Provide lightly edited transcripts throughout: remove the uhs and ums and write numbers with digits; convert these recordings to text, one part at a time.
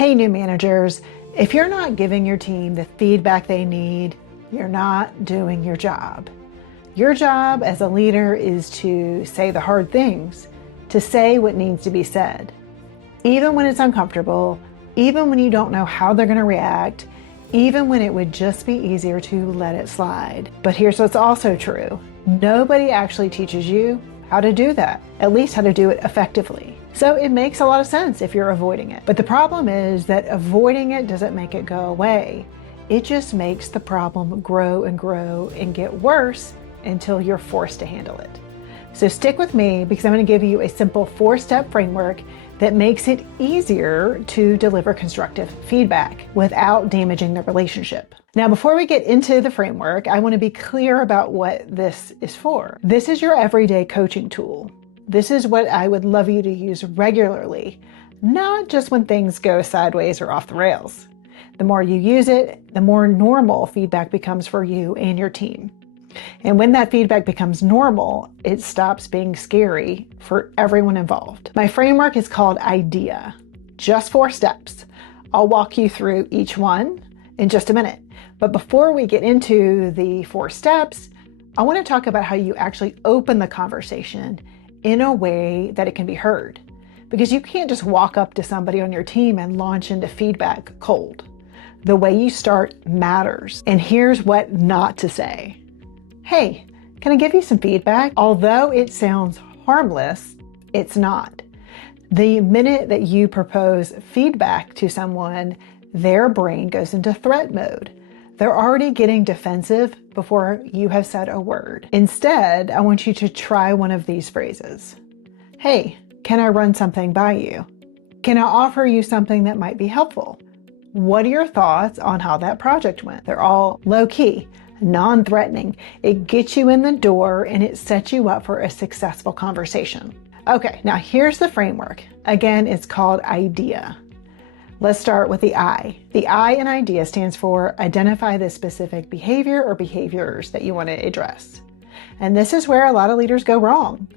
Hey, new managers, if you're not giving your team the feedback they need, you're not doing your job. Your job as a leader is to say the hard things, to say what needs to be said. Even when it's uncomfortable, even when you don't know how they're going to react, even when it would just be easier to let it slide. But here's what's also true. Nobody actually teaches you how to do that, at least how to do it effectively. So it makes a lot of sense if you're avoiding it. But the problem is that avoiding it doesn't make it go away. It just makes the problem grow and get worse until you're forced to handle it. So stick with me because I'm going to give you a simple 4-step framework that makes it easier to deliver constructive feedback without damaging the relationship. Now, before we get into the framework, I want to be clear about what this is for. This is your everyday coaching tool. This is what I would love you to use regularly, not just when things go sideways or off the rails. The more you use it, the more normal feedback becomes for you and your team. And when that feedback becomes normal, it stops being scary for everyone involved. My framework is called IDEA, just 4 steps. I'll walk you through each one in just a minute. But before we get into the 4 steps, I want to talk about how you actually open the conversation in a way that it can be heard. Because you can't just walk up to somebody on your team and launch into feedback cold. The way you start matters. And here's what not to say. Hey, can I give you some feedback? Although it sounds harmless, it's not. The minute that you propose feedback to someone, their brain goes into threat mode. They're already getting defensive before you have said a word. Instead, I want you to try one of these phrases. Hey, can I run something by you? Can I offer you something that might be helpful? What are your thoughts on how that project went? They're all low-key, non-threatening. It gets you in the door and it sets you up for a successful conversation. Okay, now here's the framework. Again, it's called IDEA. Let's start with the I. The I in IDEA stands for identify the specific behavior or behaviors that you want to address. And this is where a lot of leaders go wrong.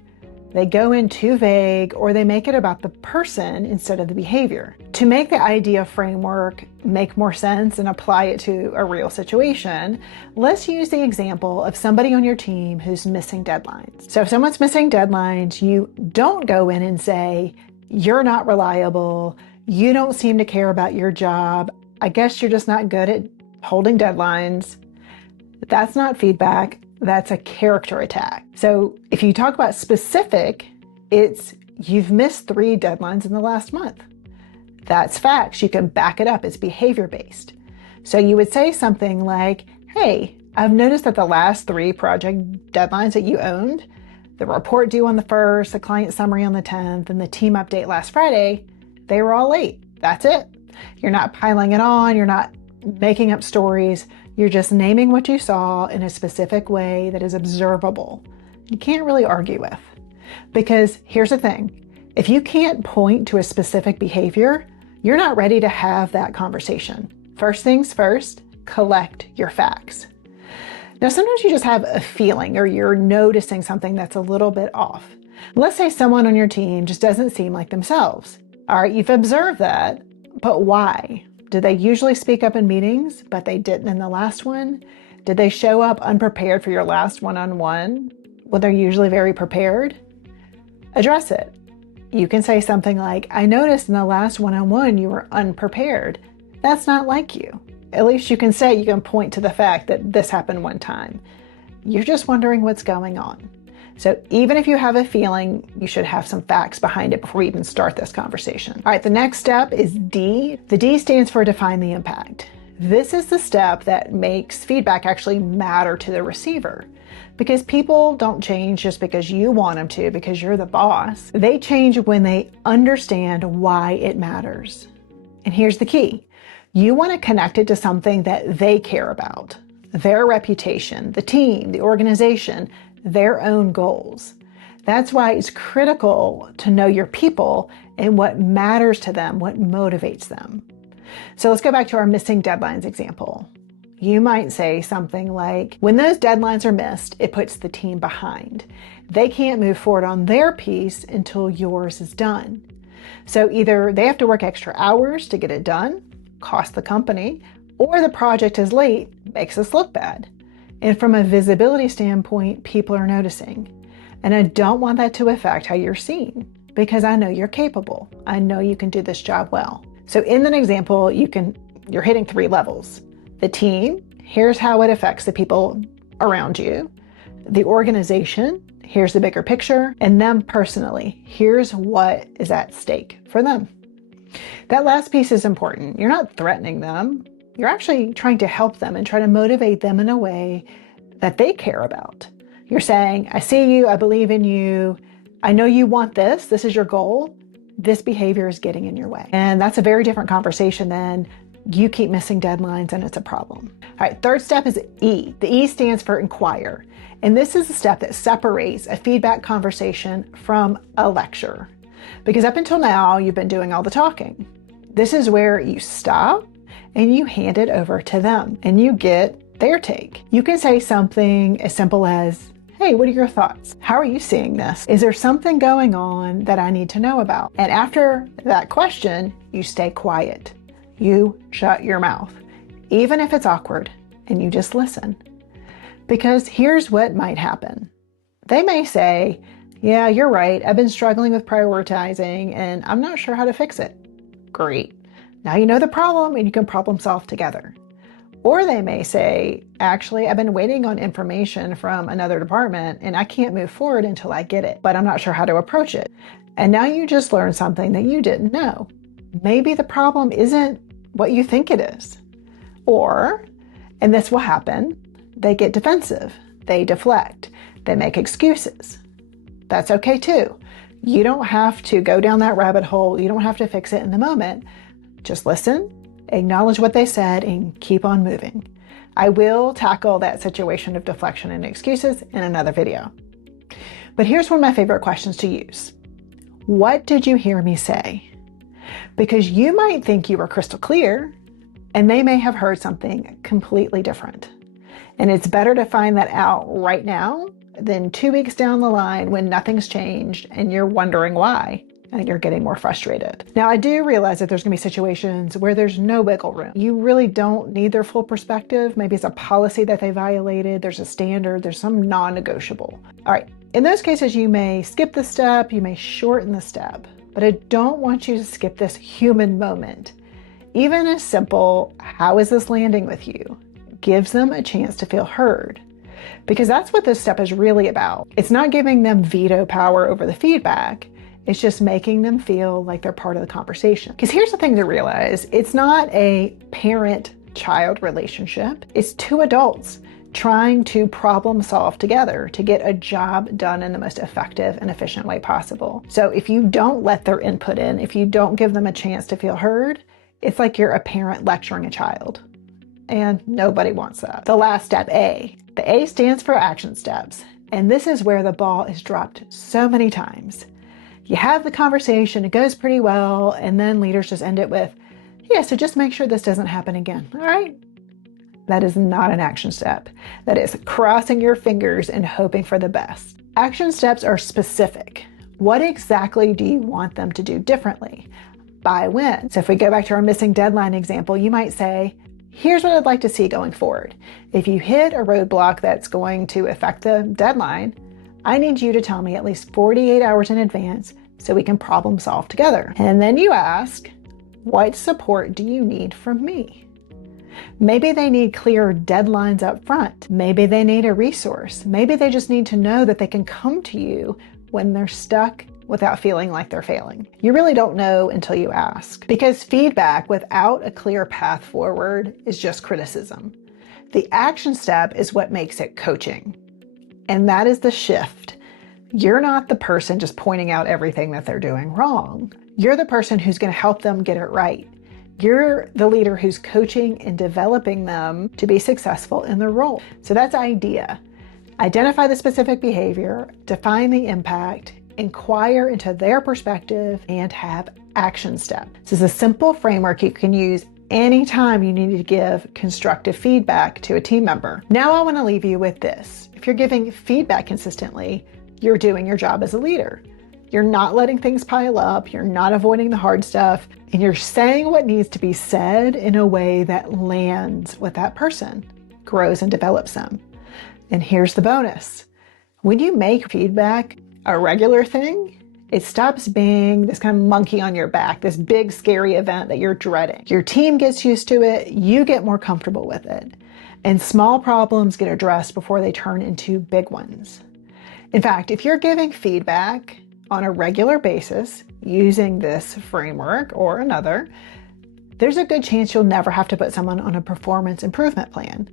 They go in too vague or they make it about the person instead of the behavior. To make the IDEA framework make more sense and apply it to a real situation, let's use the example of somebody on your team who's missing deadlines. So if someone's missing deadlines, you don't go in and say, you're not reliable, you don't seem to care about your job, I guess you're just not good at holding deadlines. That's not feedback. That's a character attack. So if you talk about specific, it's you've missed 3 deadlines in the last month. That's facts. You can back it up. It's behavior-based. So you would say something like, hey, I've noticed that the last 3 project deadlines that you owned, the report due on the 1st, the client summary on the 10th, and the team update last Friday, they were all late. That's it. You're not piling it on. You're not making up stories. You're just naming what you saw in a specific way that is observable. You can't really argue with. Because here's the thing. If you can't point to a specific behavior, you're not ready to have that conversation. First things first, collect your facts. Now, sometimes you just have a feeling or you're noticing something that's a little bit off. Let's say someone on your team just doesn't seem like themselves. All right, you've observed that, but why? Did they usually speak up in meetings, but they didn't in the last one? Did they show up unprepared for your last one-on-one? Well, they're usually very prepared. Address it. You can say something like, I noticed in the last one-on-one you were unprepared. That's not like you. At least you can say, you can point to the fact that this happened one time. You're just wondering what's going on. So even if you have a feeling, you should have some facts behind it before we even start this conversation. All right, the next step is D. The D stands for define the impact. This is the step that makes feedback actually matter to the receiver. Because people don't change just because you want them to, because you're the boss. They change when they understand why it matters. And here's the key. You want to connect it to something that they care about. Their reputation, the team, the organization, their own goals. That's why it's critical to know your people and what matters to them, what motivates them. So let's go back to our missing deadlines example. You might say something like, when those deadlines are missed, it puts the team behind. They can't move forward on their piece until yours is done. So either they have to work extra hours to get it done, cost the company, or the project is late, makes us look bad. And from a visibility standpoint, people are noticing. And I don't want that to affect how you're seen, because I know you're capable. I know you can do this job well. So in an example, you're hitting 3 levels. The team, here's how it affects the people around you. The organization, here's the bigger picture. And them personally, here's what is at stake for them. That last piece is important. You're not threatening them. You're actually trying to help them and try to motivate them in a way that they care about. You're saying, I see you, I believe in you, I know you want this is your goal, this behavior is getting in your way. And that's a very different conversation than you keep missing deadlines and it's a problem. All right, third step is E. The E stands for Enquire. And this is the step that separates a feedback conversation from a lecture. Because up until now, you've been doing all the talking. This is where you stop and you hand it over to them and you get their take. You can say something as simple as, hey, what are your thoughts? How are you seeing this? Is there something going on that I need to know about? And after that question, you stay quiet. You shut your mouth, even if it's awkward, and you just listen. Because here's what might happen. They may say, yeah, you're right. I've been struggling with prioritizing and I'm not sure how to fix it. Great. Now you know the problem and you can problem solve together. Or they may say, actually, I've been waiting on information from another department and I can't move forward until I get it, but I'm not sure how to approach it. And now you just learned something that you didn't know. Maybe the problem isn't what you think it is. Or, and this will happen, they get defensive, they deflect, they make excuses. That's okay too. You don't have to go down that rabbit hole. You don't have to fix it in the moment. Just listen, acknowledge what they said, and keep on moving. I will tackle that situation of deflection and excuses in another video. But here's one of my favorite questions to use. What did you hear me say? Because you might think you were crystal clear, and they may have heard something completely different. And it's better to find that out right now than 2 weeks down the line when nothing's changed and you're wondering why and you're getting more frustrated. Now, I do realize that there's gonna be situations where there's no wiggle room. You really don't need their full perspective. Maybe it's a policy that they violated, there's a standard, there's some non-negotiable. All right, in those cases, you may skip the step, you may shorten the step, but I don't want you to skip this human moment. Even as simple, how is this landing with you? Gives them a chance to feel heard. Because that's what this step is really about. It's not giving them veto power over the feedback. It's just making them feel like they're part of the conversation. Because here's the thing to realize. It's not a parent-child relationship. It's 2 adults trying to problem solve together to get a job done in the most effective and efficient way possible. So if you don't let their input in, if you don't give them a chance to feel heard, it's like you're a parent lecturing a child. And nobody wants that. The last step, A. The A stands for action steps. And this is where the ball is dropped so many times. You have the conversation, it goes pretty well, and then leaders just end it with, yeah, so just make sure this doesn't happen again, all right? That is not an action step. That is crossing your fingers and hoping for the best. Action steps are specific. What exactly do you want them to do differently? By when? So if we go back to our missing deadline example, you might say, here's what I'd like to see going forward. If you hit a roadblock that's going to affect the deadline, I need you to tell me at least 48 hours in advance so we can problem solve together. And then you ask, what support do you need from me? Maybe they need clear deadlines up front. Maybe they need a resource. Maybe they just need to know that they can come to you when they're stuck without feeling like they're failing. You really don't know until you ask, because feedback without a clear path forward is just criticism. The action step is what makes it coaching. And that is the shift. You're not the person just pointing out everything that they're doing wrong. You're the person who's going to help them get it right. You're the leader who's coaching and developing them to be successful in their role. So that's idea. Identify the specific behavior, define the impact, inquire into their perspective, and have action steps. This is a simple framework you can use anytime you need to give constructive feedback to a team member. Now I want to leave you with this. If you're giving feedback consistently, you're doing your job as a leader. You're not letting things pile up. You're not avoiding the hard stuff. And you're saying what needs to be said in a way that lands with that person, grows and develops them. And here's the bonus. When you make feedback a regular thing, it stops being this kind of monkey on your back, this big scary event that you're dreading. Your team gets used to it, you get more comfortable with it, and small problems get addressed before they turn into big ones. In fact, if you're giving feedback on a regular basis using this framework or another, there's a good chance you'll never have to put someone on a performance improvement plan,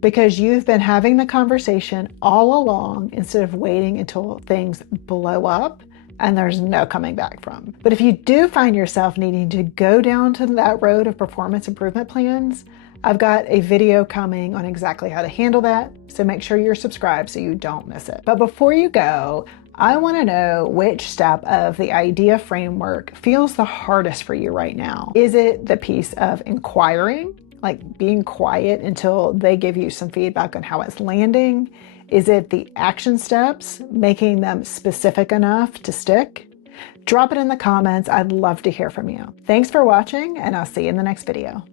because you've been having the conversation all along instead of waiting until things blow up and there's no coming back from. But if you do find yourself needing to go down to that road of performance improvement plans, I've got a video coming on exactly how to handle that, so make sure you're subscribed so you don't miss it. But before you go, I want to know which step of the IDEA framework feels the hardest for you right now. Is it the piece of inquiring, like being quiet until they give you some feedback on how it's landing? Is it the action steps, making them specific enough to stick? Drop it in the comments. I'd love to hear from you. Thanks for watching, and I'll see you in the next video.